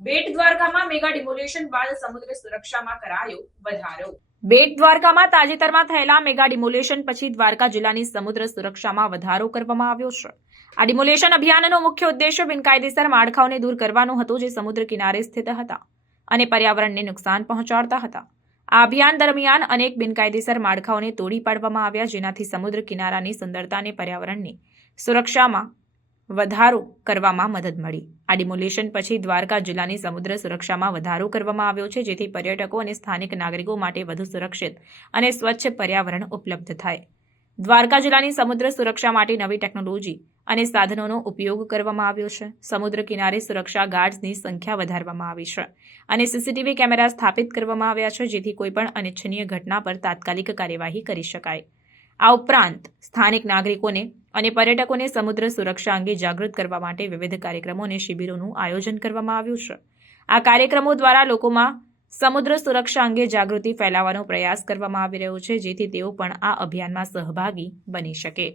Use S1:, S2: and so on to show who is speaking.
S1: બેટ દ્વારકામાં mega demolition બાદ સમુદ્ર સુરક્ષામાં કરાયો વધારો. બેટ દ્વારકામાં તાજેતરમાં થયેલા મેગા ડિમોલેશન પછી દ્વારકા જિલ્લાની સમુદ્ર સુરક્ષામાં વધારો કરવામાં આવ્યો છે. આ ડિમોલેશન અભિયાનનો મુખ્ય ઉદ્દેશ્ય બિનકાયદેસર માળખાઓને દૂર કરવાનો હતો જે સમુદ્ર કિનારે સ્થિત હતા અને પર્યાવરણને નુકસાન પહોંચાડતા હતા. આ અભિયાન દરમિયાન અનેક બિનકાયદેસર માળખાઓને તોડી પાડવામાં આવ્યા, જેનાથી સમુદ્ર કિનારાની સુંદરતા અને પર્યાવરણની સુરક્ષામાં વધારો કરવામાં મદદ મળી. આ ડિમોલેશન પછી દ્વારકા જિલ્લાની સમુદ્ર સુરક્ષામાં વધારો કરવામાં આવ્યો છે, જેથી પર્યટકો અને સ્થાનિક નાગરિકો માટે વધુ સુરક્ષિત અને સ્વચ્છ પર્યાવરણ ઉપલબ્ધ થાય. દ્વારકા જિલ્લાની સમુદ્ર સુરક્ષા માટે નવી ટેકનોલોજી અને સાધનોનો ઉપયોગ કરવામાં આવ્યો છે. સમુદ્ર કિનારે સુરક્ષા ગાર્ડ્સની સંખ્યા વધારવામાં આવી છે અને સીસીટીવી કેમેરા સ્થાપિત કરવામાં આવ્યા છે, જેથી કોઈપણ અનિચ્છનીય ઘટના પર તાત્કાલિક કાર્યવાહી કરી શકાય. આ ઉપરાંત, સ્થાનિક નાગરિકોને અને પર્યટકોને સમુદ્ર સુરક્ષા અંગે જાગૃત કરવા માટે વિવિધ કાર્યક્રમો અને શિબિરોનું આયોજન કરવામાં આવ્યું છે. આ કાર્યક્રમો દ્વારા લોકોમાં સમુદ્ર સુરક્ષા અંગે જાગૃતિ ફેલાવવાનો પ્રયાસ કરવામાં આવી રહ્યો છે, જેથી તેઓ પણ આ અભિયાનમાં સહભાગી બની શકે.